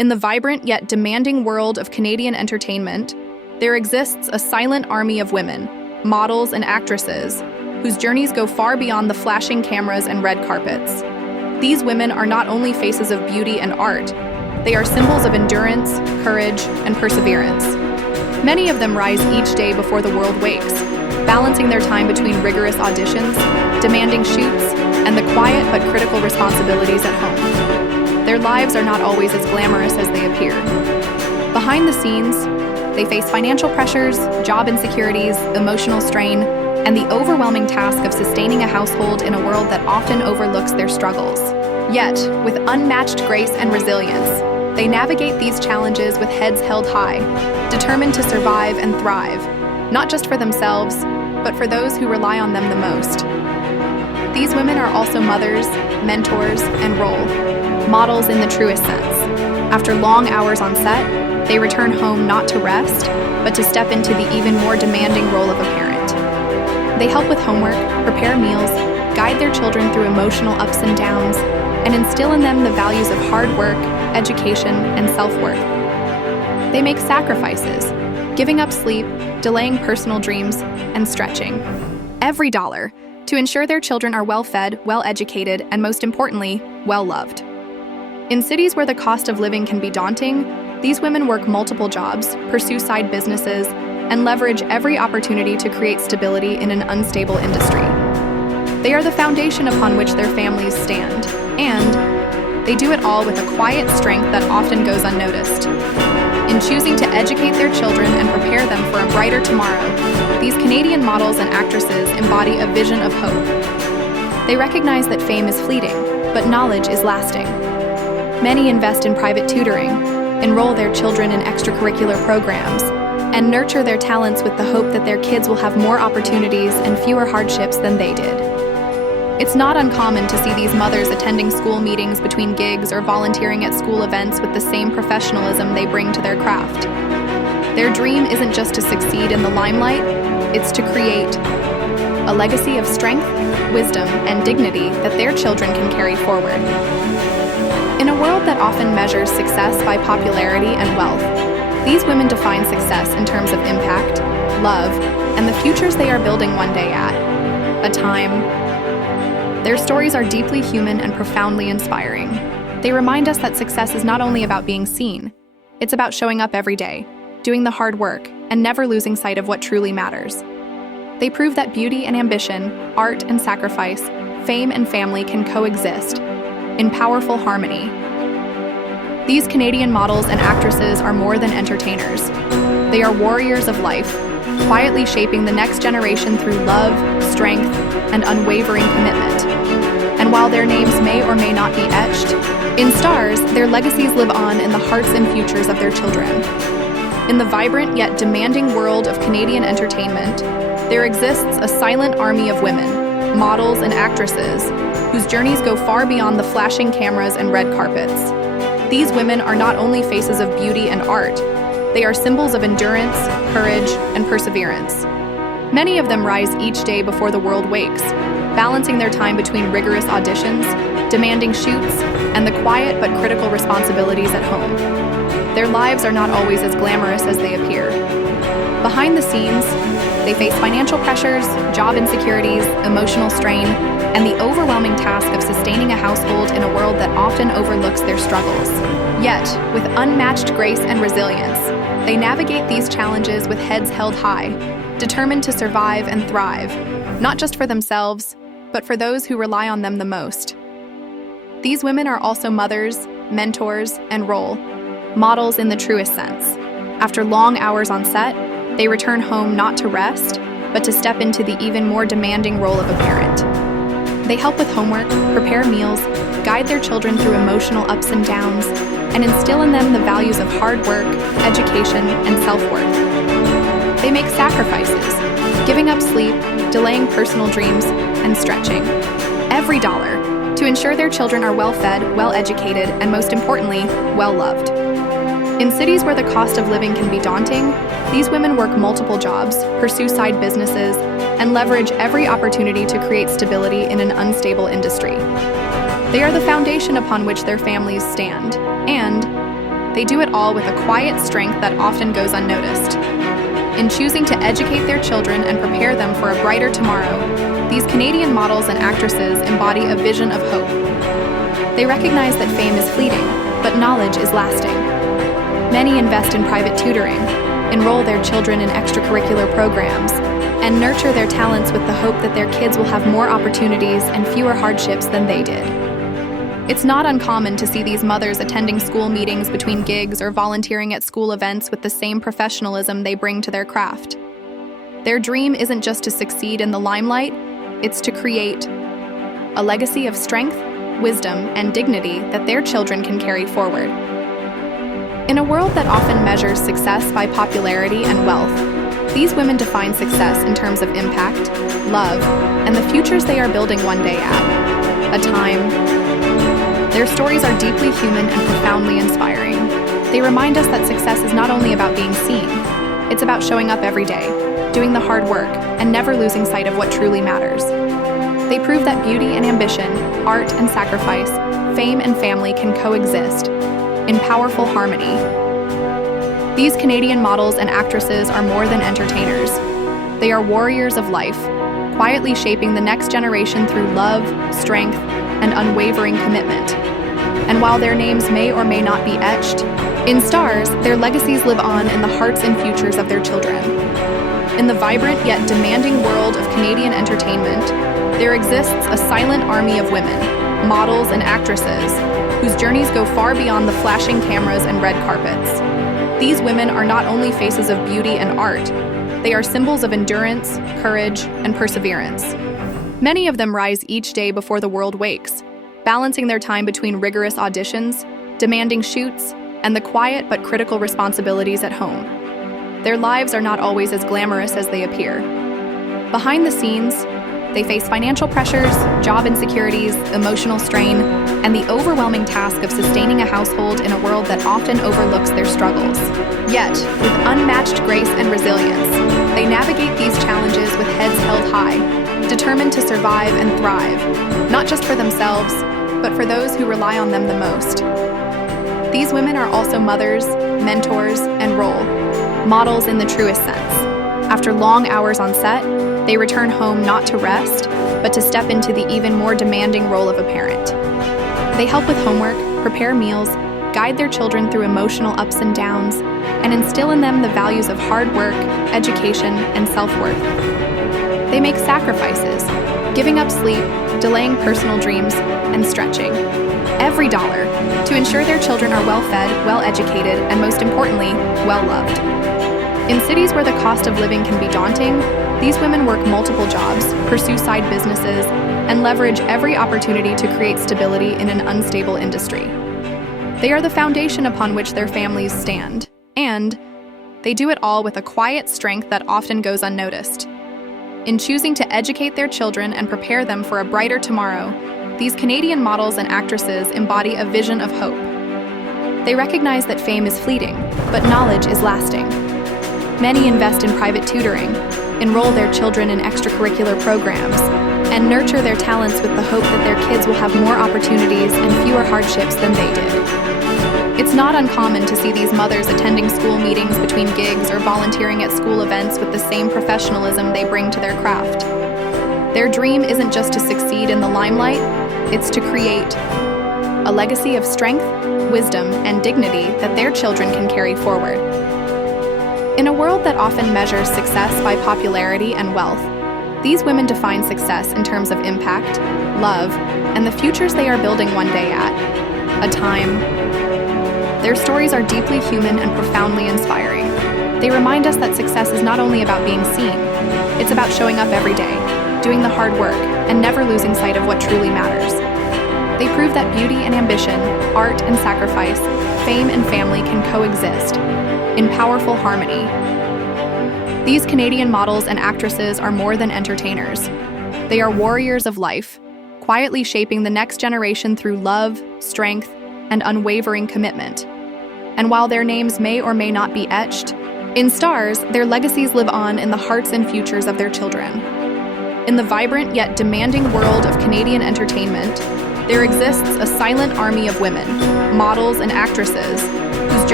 In the vibrant yet demanding world of Canadian entertainment, there exists a silent army of women, models and actresses, whose journeys go far beyond the flashing cameras and red carpets. These women are not only faces of beauty and art, they are symbols of endurance, courage, and perseverance. Many of them rise each day before the world wakes, balancing their time between rigorous auditions, demanding shoots, and the quiet but critical responsibilities at home. Their lives are not always as glamorous as they appear. Behind the scenes, they face financial pressures, job insecurities, emotional strain, and the overwhelming task of sustaining a household in a world that often overlooks their struggles. Yet, with unmatched grace and resilience, they navigate these challenges with heads held high, determined to survive and thrive, not just for themselves, but for those who rely on them the most. These women are also mothers, mentors, and role models in the truest sense. After long hours on set, they return home not to rest, but to step into the even more demanding role of a parent. They help with homework, prepare meals, guide their children through emotional ups and downs, and instill in them the values of hard work, education, and self-worth. They make sacrifices, giving up sleep, delaying personal dreams, and stretching every dollar to ensure their children are well-fed, well-educated, and most importantly, well-loved. In cities where the cost of living can be daunting, these women work multiple jobs, pursue side businesses, and leverage every opportunity to create stability in an unstable industry. They are the foundation upon which their families stand, and they do it all with a quiet strength that often goes unnoticed. In choosing to educate their children and prepare them for a brighter tomorrow, these Canadian models and actresses embody a vision of hope. They recognize that fame is fleeting, but knowledge is lasting. Many invest in private tutoring, enroll their children in extracurricular programs, and nurture their talents with the hope that their kids will have more opportunities and fewer hardships than they did. It's not uncommon to see these mothers attending school meetings between gigs or volunteering at school events with the same professionalism they bring to their craft. Their dream isn't just to succeed in the limelight, it's to create a legacy of strength, wisdom, and dignity that their children can carry forward. In a world that often measures success by popularity and wealth, these women define success in terms of impact, love, and the futures they are building one day at a time. Their stories are deeply human and profoundly inspiring. They remind us that success is not only about being seen, it's about showing up every day, doing the hard work, and never losing sight of what truly matters. They prove that beauty and ambition, art and sacrifice, fame and family can coexist in powerful harmony. These Canadian models and actresses are more than entertainers. They are warriors of life, quietly shaping the next generation through love, strength, and unwavering commitment. And while their names may or may not be etched in stars, their legacies live on in the hearts and futures of their children. In the vibrant yet demanding world of Canadian entertainment, there exists a silent army of women, models and actresses, whose journeys go far beyond the flashing cameras and red carpets. These women are not only faces of beauty and art, they are symbols of endurance, courage, and perseverance. Many of them rise each day before the world wakes, balancing their time between rigorous auditions, demanding shoots, and the quiet but critical responsibilities at home. Their lives are not always as glamorous as they appear. Behind the scenes, they face financial pressures, job insecurities, emotional strain, and the overwhelming task of sustaining a household in a world that often overlooks their struggles. Yet, with unmatched grace and resilience, they navigate these challenges with heads held high, determined to survive and thrive, not just for themselves, but for those who rely on them the most. These women are also mothers, mentors, and role models in the truest sense. After long hours on set, they return home not to rest, but to step into the even more demanding role of a parent. They help with homework, prepare meals, guide their children through emotional ups and downs, and instill in them the values of hard work, education, and self-worth. They make sacrifices, giving up sleep, delaying personal dreams, and stretching every dollar to ensure their children are well-fed, well-educated, and most importantly, well-loved. In cities where the cost of living can be daunting, these women work multiple jobs, pursue side businesses, and leverage every opportunity to create stability in an unstable industry. They are the foundation upon which their families stand, and They do it all with a quiet strength that often goes unnoticed. In choosing to educate their children and prepare them for a brighter tomorrow, these Canadian models and actresses embody a vision of hope. They recognize that fame is fleeting, but knowledge is lasting. Many invest in private tutoring, enroll their children in extracurricular programs, and nurture their talents with the hope that their kids will have more opportunities and fewer hardships than they did. It's not uncommon to see these mothers attending school meetings between gigs or volunteering at school events with the same professionalism they bring to their craft. Their dream isn't just to succeed in the limelight, it's to create a legacy of strength, wisdom, and dignity that their children can carry forward. In a world that often measures success by popularity and wealth, these women define success in terms of impact, love, and the futures they are building one day at a time. Their stories are deeply human and profoundly inspiring. They remind us that success is not only about being seen, it's about showing up every day, doing the hard work, and never losing sight of what truly matters. They prove that beauty and ambition, art and sacrifice, fame and family can coexist in powerful harmony. These Canadian models and actresses are more than entertainers. They are warriors of life, quietly shaping the next generation through love, strength, and unwavering commitment. And while their names may or may not be etched in stars, their legacies live on in the hearts and futures of their children. In the vibrant yet demanding world of Canadian entertainment, there exists a silent army of women, models and actresses, whose journeys go far beyond the flashing cameras and red carpets. These women are not only faces of beauty and art, they are symbols of endurance, courage, and perseverance. Many of them rise each day before the world wakes, balancing their time between rigorous auditions, demanding shoots, and the quiet but critical responsibilities at home. Their lives are not always as glamorous as they appear. Behind the scenes, they face financial pressures, job insecurities, emotional strain, and the overwhelming task of sustaining a household in a world that often overlooks their struggles. Yet, with unmatched grace and resilience, they navigate these challenges with heads held high, determined to survive and thrive, not just for themselves, but for those who rely on them the most. These women are also mothers, mentors, and role models in the truest sense. After long hours on set, they return home not to rest, but to step into the even more demanding role of a parent. They help with homework, prepare meals, guide their children through emotional ups and downs, and instill in them the values of hard work, education, and self-worth. They make sacrifices, giving up sleep, delaying personal dreams, and stretching every dollar to ensure their children are well-fed, well-educated, and most importantly, well-loved. In cities where the cost of living can be daunting, these women work multiple jobs, pursue side businesses, and leverage every opportunity to create stability in an unstable industry. They are the foundation upon which their families stand, and they do it all with a quiet strength that often goes unnoticed. In choosing to educate their children and prepare them for a brighter tomorrow, these Canadian models and actresses embody a vision of hope. They recognize that fame is fleeting, but knowledge is lasting. Many invest in private tutoring, enroll their children in extracurricular programs, and nurture their talents with the hope that their kids will have more opportunities and fewer hardships than they did. It's not uncommon to see these mothers attending school meetings between gigs or volunteering at school events with the same professionalism they bring to their craft. Their dream isn't just to succeed in the limelight, it's to create a legacy of strength, wisdom, and dignity that their children can carry forward. In a world that often measures success by popularity and wealth, these women define success in terms of impact, love, and the futures they are building one day at a time. Their stories are deeply human and profoundly inspiring. They remind us that success is not only about being seen, it's about showing up every day, doing the hard work, and never losing sight of what truly matters. They prove that beauty and ambition, art and sacrifice, fame and family can coexist in powerful harmony. These Canadian models and actresses are more than entertainers. They are warriors of life, quietly shaping the next generation through love, strength, and unwavering commitment. And while their names may or may not be etched in stars, their legacies live on in the hearts and futures of their children. In the vibrant yet demanding world of Canadian entertainment, there exists a silent army of women, models and actresses, whose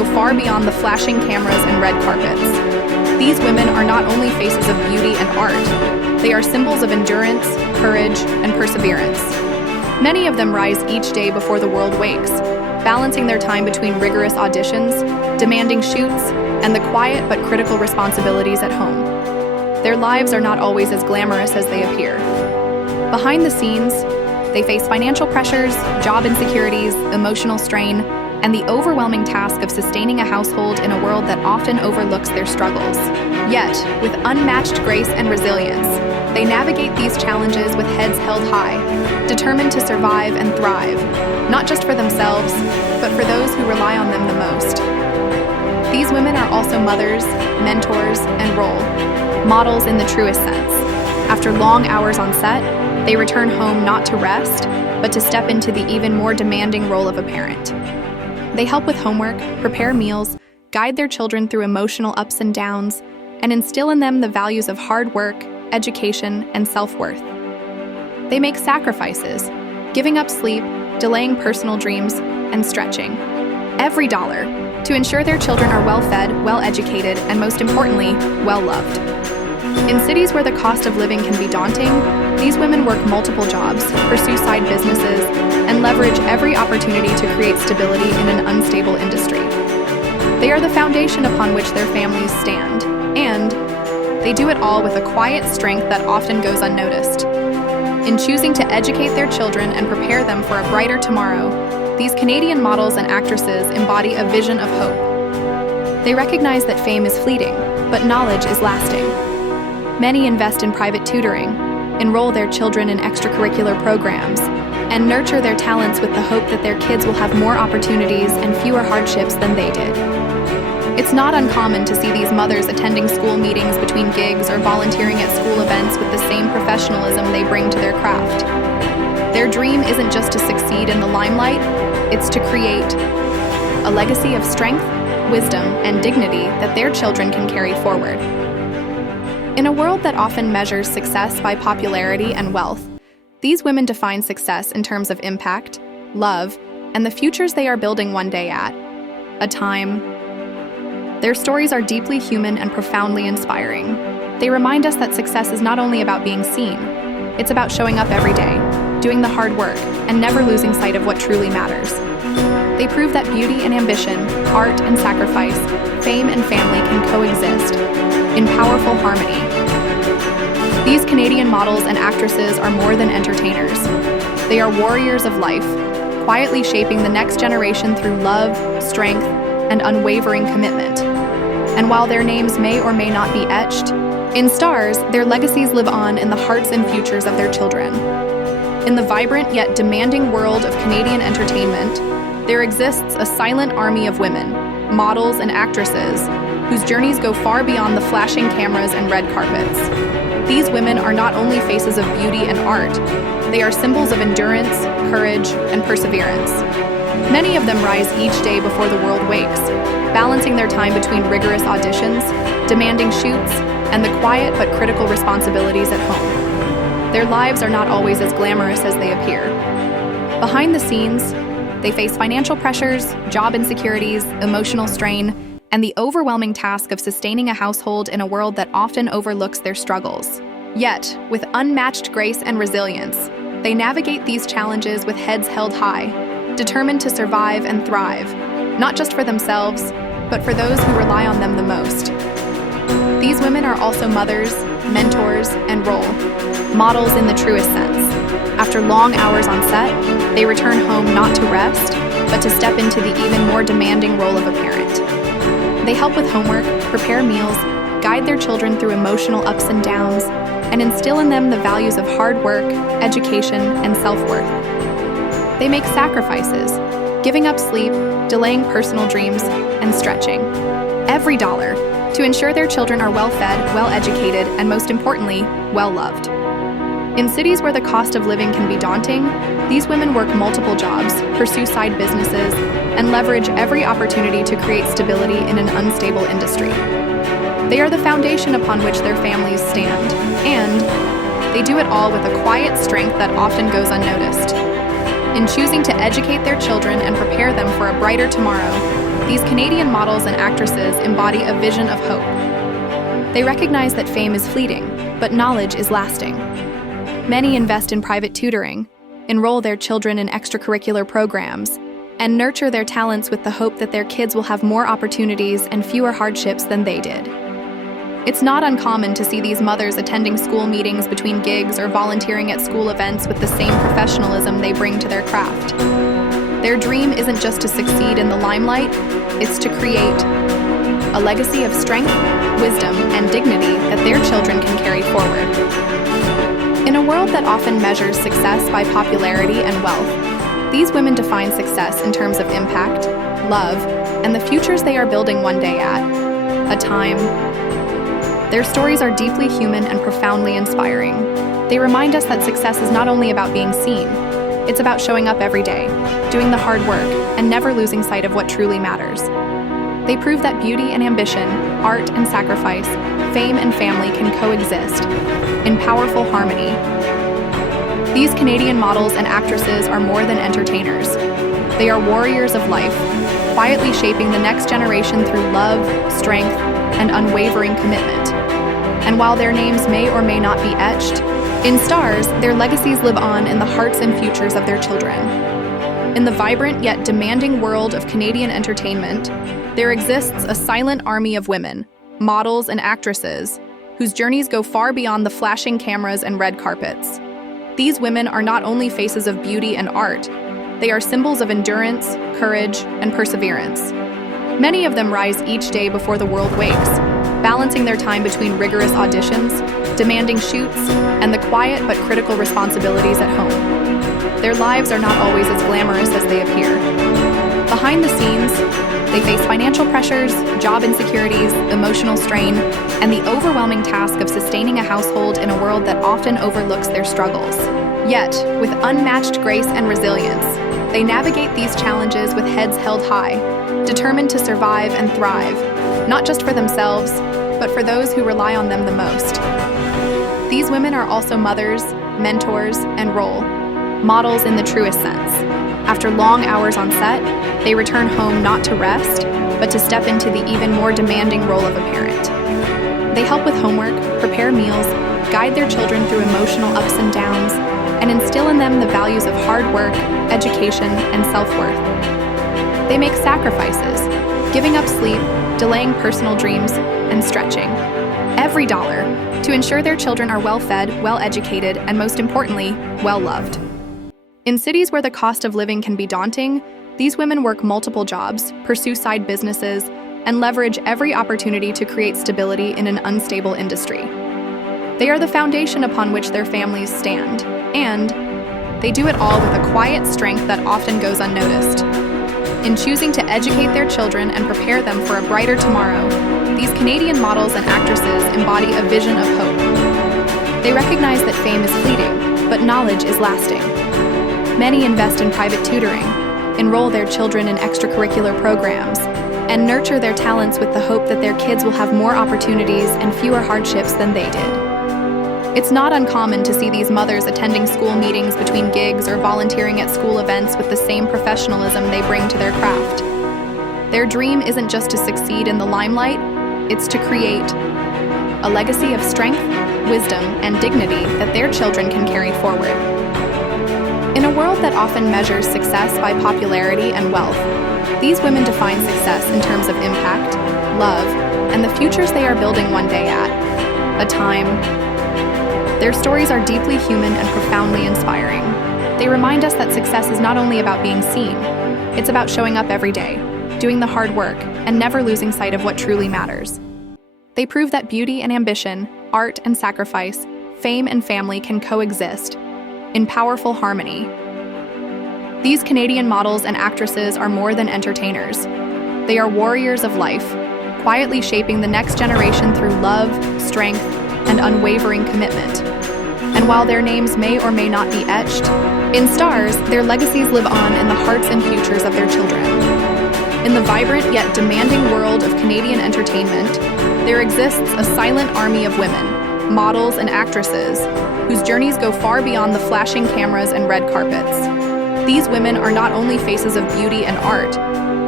go far beyond the flashing cameras and red carpets. These women are not only faces of beauty and art, they are symbols of endurance, courage, and perseverance. Many of them rise each day before the world wakes, balancing their time between rigorous auditions, demanding shoots, and the quiet but critical responsibilities at home. Their lives are not always as glamorous as they appear. Behind the scenes, they face financial pressures, job insecurities, emotional strain, and the overwhelming task of sustaining a household in a world that often overlooks their struggles. Yet, with unmatched grace and resilience, they navigate these challenges with heads held high, determined to survive and thrive, not just for themselves, but for those who rely on them the most. These women are also mothers, mentors, and role models in the truest sense. After long hours on set, they return home not to rest, but to step into the even more demanding role of a parent. They help with homework, prepare meals, guide their children through emotional ups and downs, and instill in them the values of hard work, education, and self-worth. They make sacrifices, giving up sleep, delaying personal dreams, and stretching every dollar to ensure their children are well-fed, well-educated, and most importantly, well-loved. In cities where the cost of living can be daunting, these women work multiple jobs, pursue side businesses, and leverage every opportunity to create stability in an unstable industry. They are the foundation upon which their families stand, and they do it all with a quiet strength that often goes unnoticed. In choosing to educate their children and prepare them for a brighter tomorrow, these Canadian models and actresses embody a vision of hope. They recognize that fame is fleeting, but knowledge is lasting. Many invest in private tutoring, enroll their children in extracurricular programs, and nurture their talents with the hope that their kids will have more opportunities and fewer hardships than they did. It's not uncommon to see these mothers attending school meetings between gigs or volunteering at school events with the same professionalism they bring to their craft. Their dream isn't just to succeed in the limelight, it's to create a legacy of strength, wisdom, and dignity that their children can carry forward. In a world that often measures success by popularity and wealth, these women define success in terms of impact, love, and the futures they are building one day at a time. Their stories are deeply human and profoundly inspiring. They remind us that success is not only about being seen, it's about showing up every day, doing the hard work, and never losing sight of what truly matters. They prove that beauty and ambition, art and sacrifice, fame and family can coexist in powerful harmony. These Canadian models and actresses are more than entertainers. They are warriors of life, quietly shaping the next generation through love, strength, and unwavering commitment. And while their names may or may not be etched in stars, their legacies live on in the hearts and futures of their children. In the vibrant yet demanding world of Canadian entertainment, there exists a silent army of women, models and actresses, whose journeys go far beyond the flashing cameras and red carpets. These women are not only faces of beauty and art, they are symbols of endurance, courage, and perseverance. Many of them rise each day before the world wakes, balancing their time between rigorous auditions, demanding shoots, and the quiet but critical responsibilities at home. Their lives are not always as glamorous as they appear. Behind the scenes, they face financial pressures, job insecurities, emotional strain, and the overwhelming task of sustaining a household in a world that often overlooks their struggles. Yet, with unmatched grace and resilience, they navigate these challenges with heads held high, determined to survive and thrive, not just for themselves, but for those who rely on them the most. These women are also mothers, mentors, and role models in the truest sense. After long hours on set, they return home not to rest, but to step into the even more demanding role of a parent. They help with homework, prepare meals, guide their children through emotional ups and downs, and instill in them the values of hard work, education, and self-worth. They make sacrifices, giving up sleep, delaying personal dreams, and stretching every dollar to ensure their children are well-fed, well-educated, and most importantly, well-loved. In cities where the cost of living can be daunting, these women work multiple jobs, pursue side businesses, and leverage every opportunity to create stability in an unstable industry. They are the foundation upon which their families stand, and they do it all with a quiet strength that often goes unnoticed. In choosing to educate their children and prepare them for a brighter tomorrow, These Canadian models and actresses embody a vision of hope. They recognize that fame is fleeting, but knowledge is lasting. Many invest in private tutoring, enroll their children in extracurricular programs, and nurture their talents with the hope that their kids will have more opportunities and fewer hardships than they did. It's not uncommon to see these mothers attending school meetings between gigs or volunteering at school events with the same professionalism they bring to their craft. Their dream isn't just to succeed in the limelight, it's to create a legacy of strength, wisdom, and dignity that their children can carry forward. In a world that often measures success by popularity and wealth, these women define success in terms of impact, love, and the futures they are building one day at a time. Their stories are deeply human and profoundly inspiring. They remind us that success is not only about being seen, it's about showing up every day, doing the hard work, and never losing sight of what truly matters. They prove that beauty and ambition, art and sacrifice, fame and family can coexist in powerful harmony. These Canadian models and actresses are more than entertainers. They are warriors of life, quietly shaping the next generation through love, strength, and unwavering commitment. And while their names may or may not be etched in stars, their legacies live on in the hearts and futures of their children. In the vibrant yet demanding world of Canadian entertainment, there exists a silent army of women, models and actresses, whose journeys go far beyond the flashing cameras and red carpets. These women are not only faces of beauty and art, they are symbols of endurance, courage, and perseverance. Many of them rise each day before the world wakes, balancing their time between rigorous auditions, demanding shoots, and the quiet but critical responsibilities at home. Their lives are not always as glamorous as they appear. Behind the scenes, they face financial pressures, job insecurities, emotional strain, and the overwhelming task of sustaining a household in a world that often overlooks their struggles. Yet, with unmatched grace and resilience, they navigate these challenges with heads held high, determined to survive and thrive, not just for themselves, but for those who rely on them the most. These women are also mothers, mentors, and role models in the truest sense. After long hours on set, they return home not to rest, but to step into the even more demanding role of a parent. They help with homework, prepare meals, guide their children through emotional ups and downs, and instill in them the values of hard work, education, and self-worth. They make sacrifices, giving up sleep, delaying personal dreams, and stretching every dollar to ensure their children are well-fed, well-educated, and most importantly, well-loved. In cities where the cost of living can be daunting, these women work multiple jobs, pursue side businesses, and leverage every opportunity to create stability in an unstable industry. They are the foundation upon which their families stand, and they do it all with a quiet strength that often goes unnoticed. In choosing to educate their children and prepare them for a brighter tomorrow, these Canadian models and actresses embody a vision of hope. They recognize that fame is fleeting, but knowledge is lasting. Many invest in private tutoring, enroll their children in extracurricular programs, and nurture their talents with the hope that their kids will have more opportunities and fewer hardships than they did. It's not uncommon to see these mothers attending school meetings between gigs or volunteering at school events with the same professionalism they bring to their craft. Their dream isn't just to succeed in the limelight, it's to create a legacy of strength, wisdom, and dignity that their children can carry forward. In a world that often measures success by popularity and wealth, these women define success in terms of impact, love, and the futures they are building one day at a time. Their stories are deeply human and profoundly inspiring. They remind us that success is not only about being seen, it's about showing up every day, doing the hard work, and never losing sight of what truly matters. They prove that beauty and ambition, art and sacrifice, fame and family can coexist in powerful harmony. These Canadian models and actresses are more than entertainers. They are warriors of life, quietly shaping the next generation through love, strength, and unwavering commitment. And while their names may or may not be etched in stars, their legacies live on in the hearts and futures of their children. In the vibrant yet demanding world of Canadian entertainment, there exists a silent army of women, models and actresses, whose journeys go far beyond the flashing cameras and red carpets. These women are not only faces of beauty and art,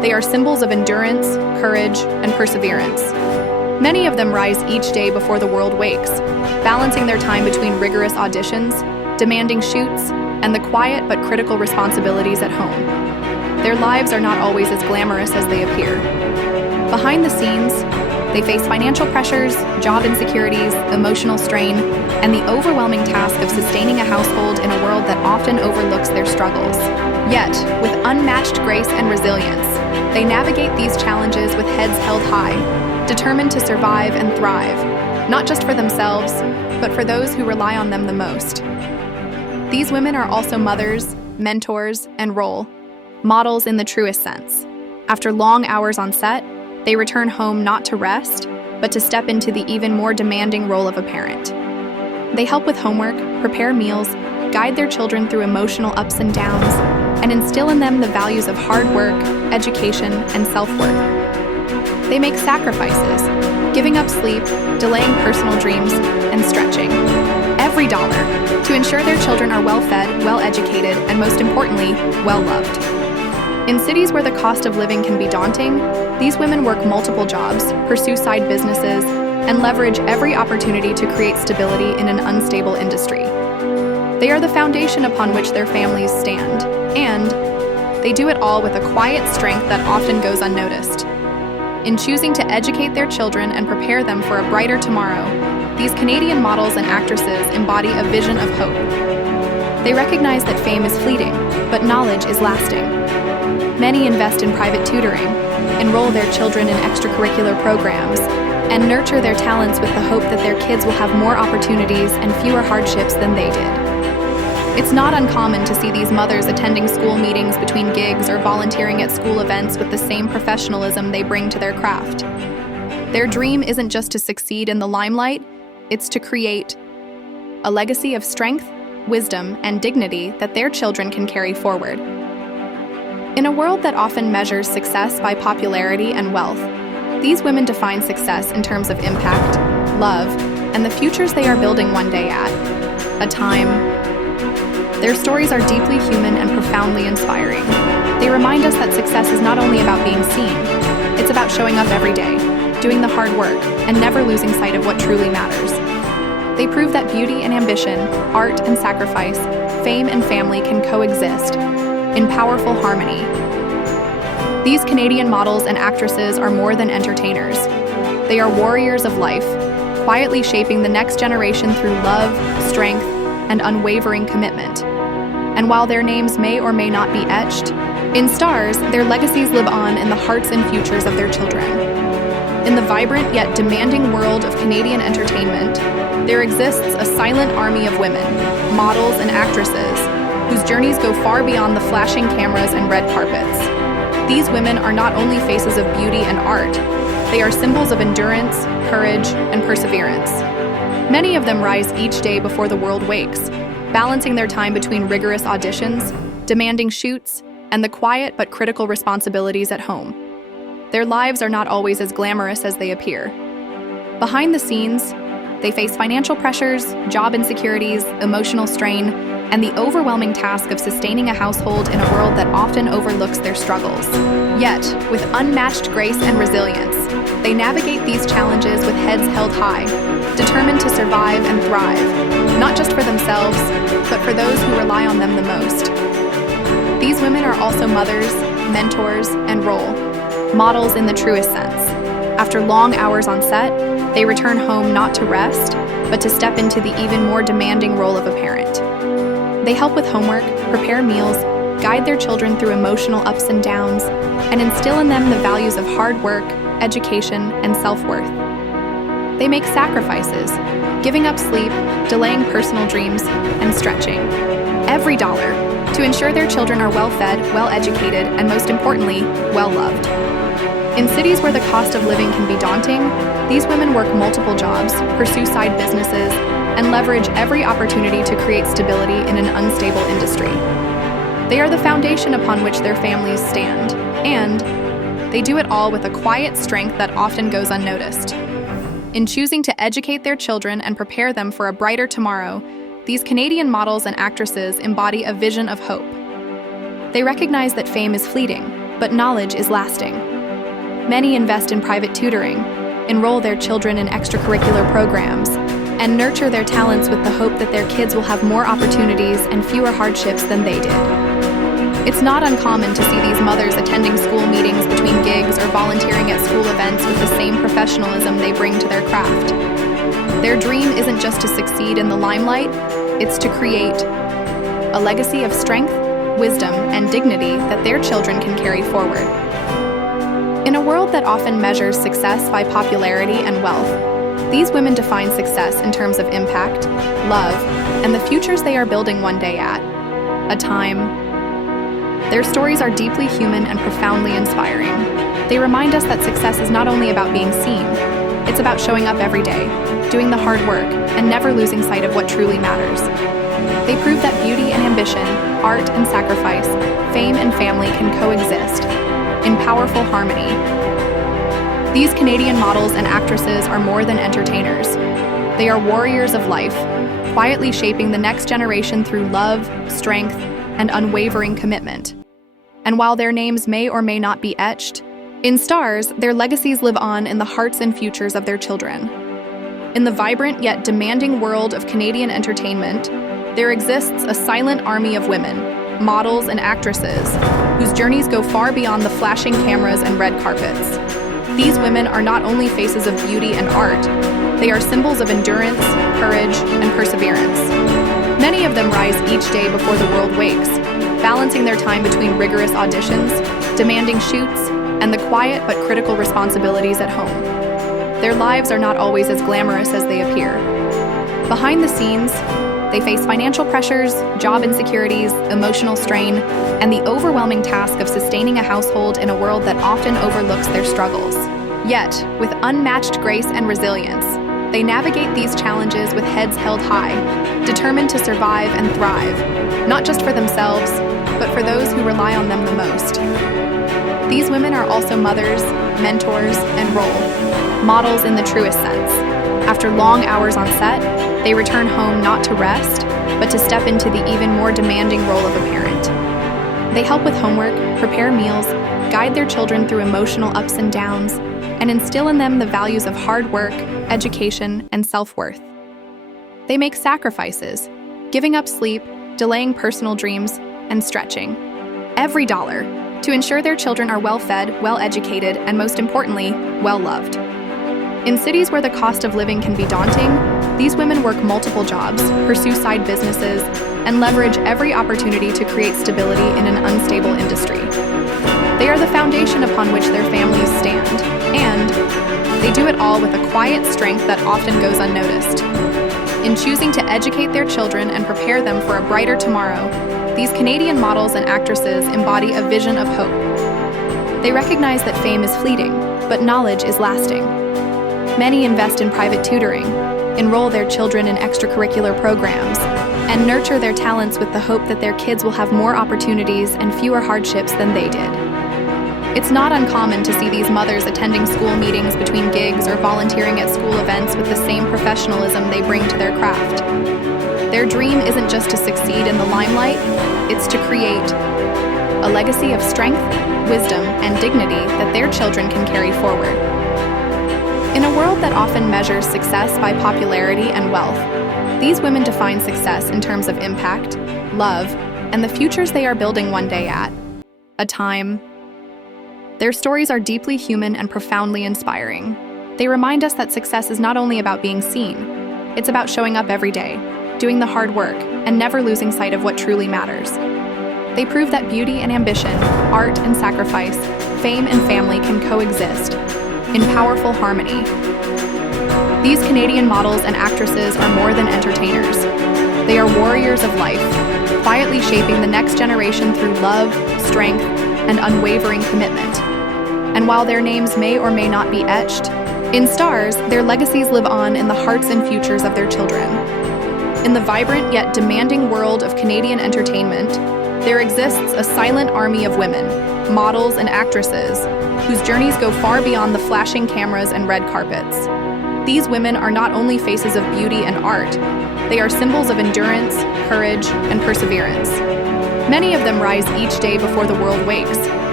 They are symbols of endurance, courage, and perseverance. Many of them rise each day before the world wakes, balancing their time between rigorous auditions, demanding shoots, and the quiet but critical responsibilities at home. Their lives are not always as glamorous as they appear. Behind the scenes, they face financial pressures, job insecurities, emotional strain, and the overwhelming task of sustaining a household in a world that often overlooks their struggles. Yet, with unmatched grace and resilience, they navigate these challenges with heads held high, determined to survive and thrive, not just for themselves, but for those who rely on them the most. These women are also mothers, mentors, and role models in the truest sense. After long hours on set, they return home not to rest, but to step into the even more demanding role of a parent. They help with homework, prepare meals, guide their children through emotional ups and downs, and instill in them the values of hard work, education, and self-worth. They make sacrifices, giving up sleep, delaying personal dreams, and stretching every dollar to ensure their children are well-fed, well-educated, and most importantly, well-loved. In cities where the cost of living can be daunting, these women work multiple jobs, pursue side businesses, and leverage every opportunity to create stability in an unstable industry. They are the foundation upon which their families stand, and they do it all with a quiet strength that often goes unnoticed. In choosing to educate their children and prepare them for a brighter tomorrow, these Canadian models and actresses embody a vision of hope. They recognize that fame is fleeting, but knowledge is lasting. Many invest in private tutoring, enroll their children in extracurricular programs, and nurture their talents with the hope that their kids will have more opportunities and fewer hardships than they did. It's not uncommon to see these mothers attending school meetings between gigs or volunteering at school events with the same professionalism they bring to their craft. Their dream isn't just to succeed in the limelight, it's to create a legacy of strength, wisdom, and dignity that their children can carry forward. In a world that often measures success by popularity and wealth, these women define success in terms of impact, love, and the futures they are building one day at a time. Their stories are deeply human and profoundly inspiring. They remind us that success is not only about being seen, it's about showing up every day, doing the hard work, and never losing sight of what truly matters. They prove that beauty and ambition, art and sacrifice, fame and family can coexist in powerful harmony. These Canadian models and actresses are more than entertainers. They are warriors of life, quietly shaping the next generation through love, strength, and unwavering commitment. And while their names may or may not be etched in stars, their legacies live on in the hearts and futures of their children. In the vibrant yet demanding world of Canadian entertainment, there exists a silent army of women, models and actresses, whose journeys go far beyond the flashing cameras and red carpets. These women are not only faces of beauty and art, they are symbols of endurance, courage, and perseverance. Many of them rise each day before the world wakes, balancing their time between rigorous auditions, demanding shoots, and the quiet but critical responsibilities at home. Their lives are not always as glamorous as they appear. Behind the scenes, they face financial pressures, job insecurities, emotional strain, and the overwhelming task of sustaining a household in a world that often overlooks their struggles. Yet, with unmatched grace and resilience, they navigate these challenges with heads held high, determined to survive and thrive, not just for themselves, but for those who rely on them the most. These women are also mothers, mentors, and role models in the truest sense. After long hours on set, they return home not to rest, but to step into the even more demanding role of a parent. They help with homework, prepare meals, guide their children through emotional ups and downs, and instill in them the values of hard work, education, and self-worth. They make sacrifices, giving up sleep, delaying personal dreams, and stretching every dollar to ensure their children are well-fed, well-educated, and most importantly, well-loved. In cities where the cost of living can be daunting, these women work multiple jobs, pursue side businesses, and leverage every opportunity to create stability in an unstable industry. They are the foundation upon which their families stand, and they do it all with a quiet strength that often goes unnoticed. In choosing to educate their children and prepare them for a brighter tomorrow, these Canadian models and actresses embody a vision of hope. They recognize that fame is fleeting, but knowledge is lasting. Many invest in private tutoring, enroll their children in extracurricular programs, and nurture their talents with the hope that their kids will have more opportunities and fewer hardships than they did. It's not uncommon to see these mothers attending school meetings between gigs or volunteering at school events with the same professionalism they bring to their craft. Their dream isn't just to succeed in the limelight, it's to create a legacy of strength, wisdom, and dignity that their children can carry forward. In a world that often measures success by popularity and wealth, these women define success in terms of impact, love, and the futures they are building one day at a time. Their stories are deeply human and profoundly inspiring. They remind us that success is not only about being seen, it's about showing up every day, doing the hard work, and never losing sight of what truly matters. They prove that beauty and ambition, art and sacrifice, fame and family can coexist in powerful harmony. These Canadian models and actresses are more than entertainers. They are warriors of life, quietly shaping the next generation through love, strength, and unwavering commitment. And while their names may or may not be etched in stars, their legacies live on in the hearts and futures of their children. In the vibrant yet demanding world of Canadian entertainment, there exists a silent army of women, models and actresses, whose journeys go far beyond the flashing cameras and red carpets. These women are not only faces of beauty and art, they are symbols of endurance, courage, and perseverance. Many of them rise each day before the world wakes, balancing their time between rigorous auditions, demanding shoots, and the quiet but critical responsibilities at home. Their lives are not always as glamorous as they appear. Behind the scenes, they face financial pressures, job insecurities, emotional strain, and the overwhelming task of sustaining a household in a world that often overlooks their struggles. Yet, with unmatched grace and resilience, they navigate these challenges with heads held high, determined to survive and thrive, not just for themselves, but for those who rely on them the most. These women are also mothers, mentors, and role models in the truest sense. After long hours on set, they return home not to rest, but to step into the even more demanding role of a parent. They help with homework, prepare meals, guide their children through emotional ups and downs, and instill in them the values of hard work, education, and self-worth. They make sacrifices, giving up sleep, delaying personal dreams, and stretching every dollar to ensure their children are well-fed, well-educated, and most importantly, well-loved. In cities where the cost of living can be daunting, these women work multiple jobs, pursue side businesses, and leverage every opportunity to create stability in an unstable industry. They are the foundation upon which their families stand, and they do it all with a quiet strength that often goes unnoticed. In choosing to educate their children and prepare them for a brighter tomorrow, these Canadian models and actresses embody a vision of hope. They recognize that fame is fleeting, but knowledge is lasting. Many invest in private tutoring, enroll their children in extracurricular programs, and nurture their talents with the hope that their kids will have more opportunities and fewer hardships than they did. It's not uncommon to see these mothers attending school meetings between gigs or volunteering at school events with the same professionalism they bring to their craft. Their dream isn't just to succeed in the limelight, it's to create a legacy of strength, wisdom, and dignity that their children can carry forward. In a world that often measures success by popularity and wealth, these women define success in terms of impact, love, and the futures they are building one day at a time. Their stories are deeply human and profoundly inspiring. They remind us that success is not only about being seen, it's about showing up every day, doing the hard work, and never losing sight of what truly matters. They prove that beauty and ambition, art and sacrifice, fame and family can coexist in powerful harmony. These Canadian models and actresses are more than entertainers. They are warriors of life, quietly shaping the next generation through love, strength, and unwavering commitment. And while their names may or may not be etched in stars, their legacies live on in the hearts and futures of their children. In the vibrant yet demanding world of Canadian entertainment, there exists a silent army of women, models and actresses, whose journeys go far beyond the flashing cameras and red carpets. These women are not only faces of beauty and art, they are symbols of endurance, courage, and perseverance. Many of them rise each day before the world wakes,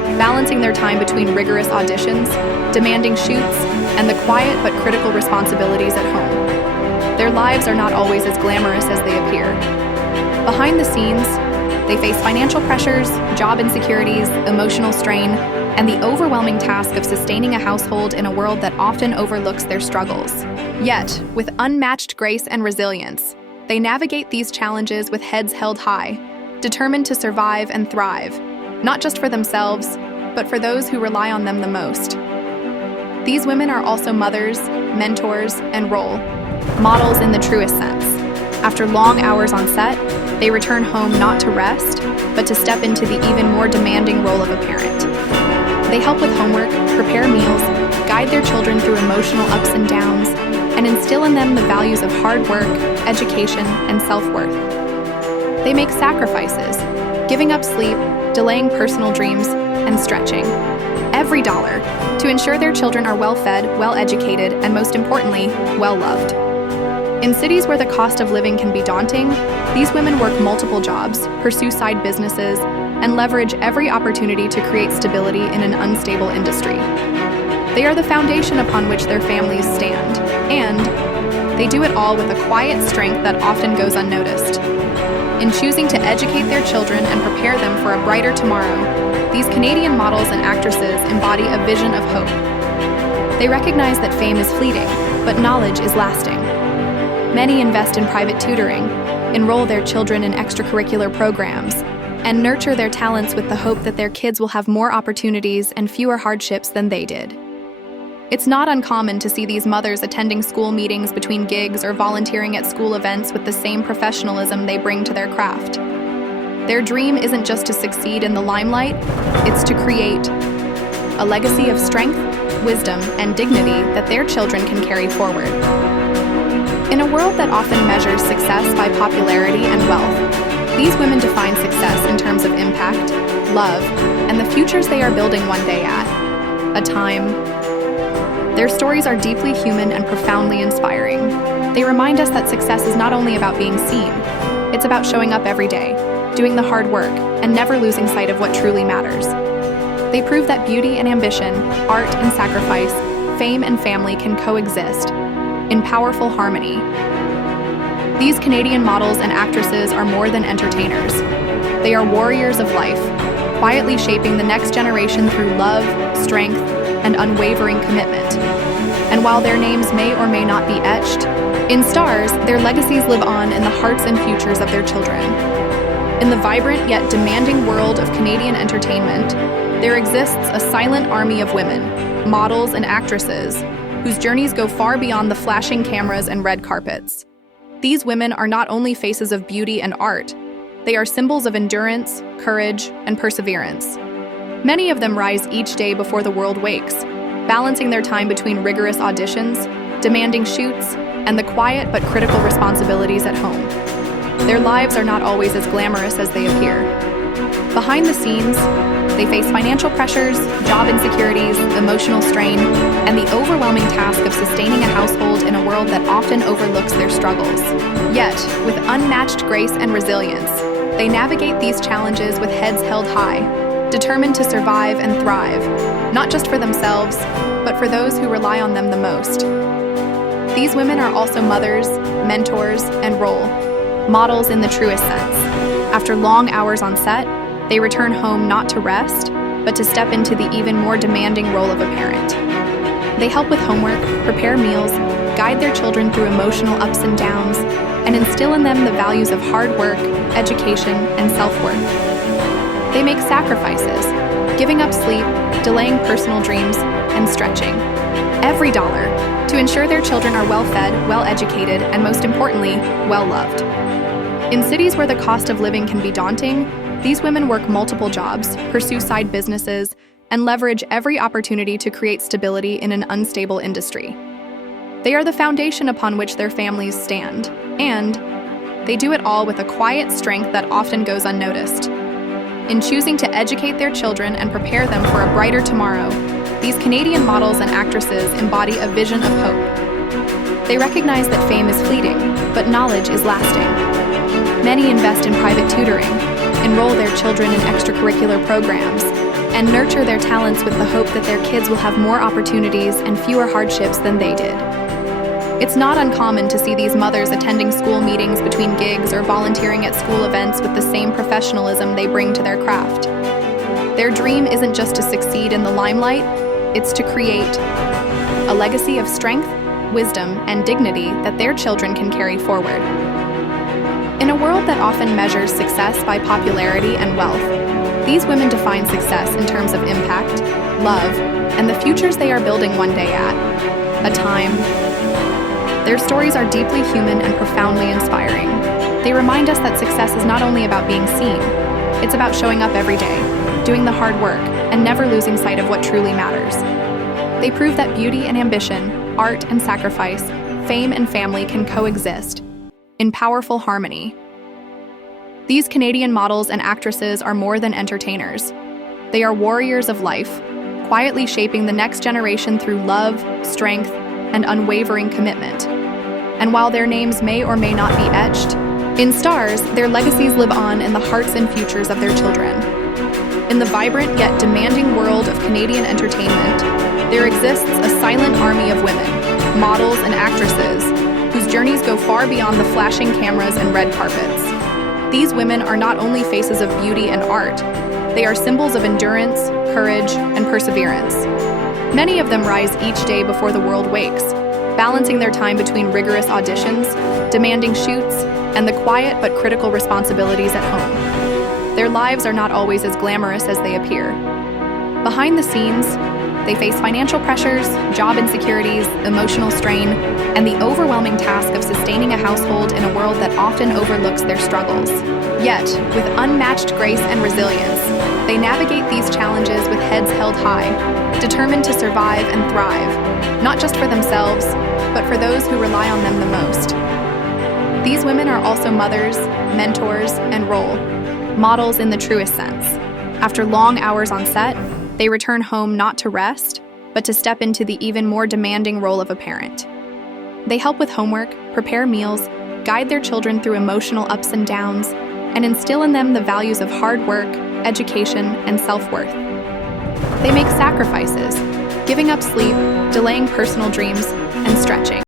balancing their time between rigorous auditions, demanding shoots, and the quiet but critical responsibilities at home. Their lives are not always as glamorous as they appear. Behind the scenes, they face financial pressures, job insecurities, emotional strain, and the overwhelming task of sustaining a household in a world that often overlooks their struggles. Yet, with unmatched grace and resilience, they navigate these challenges with heads held high, determined to survive and thrive, not just for themselves, but for those who rely on them the most. These women are also mothers, mentors, and role models in the truest sense. After long hours on set, they return home not to rest, but to step into the even more demanding role of a parent. They help with homework, prepare meals, guide their children through emotional ups and downs, and instill in them the values of hard work, education, and self-worth. They make sacrifices, giving up sleep, delaying personal dreams, and stretching every dollar to ensure their children are well-fed, well-educated, and most importantly, well-loved. In cities where the cost of living can be daunting, these women work multiple jobs, pursue side businesses, and leverage every opportunity to create stability in an unstable industry. They are the foundation upon which their families stand, and they do it all with a quiet strength that often goes unnoticed. In choosing to educate their children and prepare them for a brighter tomorrow, these Canadian models and actresses embody a vision of hope. They recognize that fame is fleeting, but knowledge is lasting. Many invest in private tutoring, enroll their children in extracurricular programs, and nurture their talents with the hope that their kids will have more opportunities and fewer hardships than they did. It's not uncommon to see these mothers attending school meetings between gigs or volunteering at school events with the same professionalism they bring to their craft. Their dream isn't just to succeed in the limelight, it's to create a legacy of strength, wisdom, and dignity that their children can carry forward. In a world that often measures success by popularity and wealth, these women define success in terms of impact, love, and the futures they are building one day at a time. Their stories are deeply human and profoundly inspiring. They remind us that success is not only about being seen, it's about showing up every day, doing the hard work, and never losing sight of what truly matters. They prove that beauty and ambition, art and sacrifice, fame and family can coexist in powerful harmony. These Canadian models and actresses are more than entertainers. They are warriors of life, quietly shaping the next generation through love, strength, and unwavering commitment. And while their names may or may not be etched in stars, their legacies live on in the hearts and futures of their children. In the vibrant yet demanding world of Canadian entertainment, there exists a silent army of women, models and actresses, whose journeys go far beyond the flashing cameras and red carpets. These women are not only faces of beauty and art, they are symbols of endurance, courage, and perseverance. Many of them rise each day before the world wakes, balancing their time between rigorous auditions, demanding shoots, and the quiet but critical responsibilities at home. Their lives are not always as glamorous as they appear. Behind the scenes, they face financial pressures, job insecurities, emotional strain, and the overwhelming task of sustaining a household in a world that often overlooks their struggles. Yet, with unmatched grace and resilience, they navigate these challenges with heads held high, determined to survive and thrive, not just for themselves, but for those who rely on them the most. These women are also mothers, mentors, and role models in the truest sense. After long hours on set, they return home not to rest, but to step into the even more demanding role of a parent. They help with homework, prepare meals, guide their children through emotional ups and downs, and instill in them the values of hard work, education, and self-worth. They make sacrifices, giving up sleep, delaying personal dreams, and stretching every dollar to ensure their children are well-fed, well-educated, and most importantly, well-loved. In cities where the cost of living can be daunting, these women work multiple jobs, pursue side businesses, and leverage every opportunity to create stability in an unstable industry. They are the foundation upon which their families stand, and they do it all with a quiet strength that often goes unnoticed. In choosing to educate their children and prepare them for a brighter tomorrow, these Canadian models and actresses embody a vision of hope. They recognize that fame is fleeting, but knowledge is lasting. Many invest in private tutoring, enroll their children in extracurricular programs, and nurture their talents with the hope that their kids will have more opportunities and fewer hardships than they did. It's not uncommon to see these mothers attending school meetings between gigs or volunteering at school events with the same professionalism they bring to their craft. Their dream isn't just to succeed in the limelight, it's to create a legacy of strength, wisdom, and dignity that their children can carry forward. In a world that often measures success by popularity and wealth, these women define success in terms of impact, love, and the futures they are building one day at a time. Their stories are deeply human and profoundly inspiring. They remind us that success is not only about being seen, it's about showing up every day, doing the hard work, and never losing sight of what truly matters. They prove that beauty and ambition, art and sacrifice, fame and family can coexist in powerful harmony. These Canadian models and actresses are more than entertainers. They are warriors of life, quietly shaping the next generation through love, strength, and unwavering commitment. And while their names may or may not be etched in stars, their legacies live on in the hearts and futures of their children. In the vibrant yet demanding world of Canadian entertainment, there exists a silent army of women, models and actresses, whose journeys go far beyond the flashing cameras and red carpets. These women are not only faces of beauty and art, they are symbols of endurance, courage, and perseverance. Many of them rise each day before the world wakes, balancing their time between rigorous auditions, demanding shoots, and the quiet but critical responsibilities at home. Their lives are not always as glamorous as they appear. Behind the scenes, they face financial pressures, job insecurities, emotional strain, and the overwhelming task of sustaining a household in a world that often overlooks their struggles. Yet, with unmatched grace and resilience, they navigate these challenges with heads held high, determined to survive and thrive, not just for themselves, but for those who rely on them the most. These women are also mothers, mentors, and role models in the truest sense. After long hours on set, they return home not to rest, but to step into the even more demanding role of a parent. They help with homework, prepare meals, guide their children through emotional ups and downs, and instill in them the values of hard work, education, and self-worth. They make sacrifices, giving up sleep, delaying personal dreams, and stretching.